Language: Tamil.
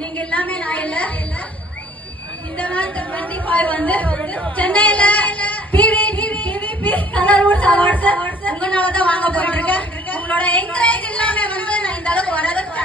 நீங்க எல்லாமே நான் இல்ல. இந்த மாதிரி 25 வந்து சென்னையில PVP கலர் அவார்ட்ஸ் உங்களால தான் வாங்க போயிட்டு இருக்கேன். உங்களோட என்கரேஜ் இல்லாம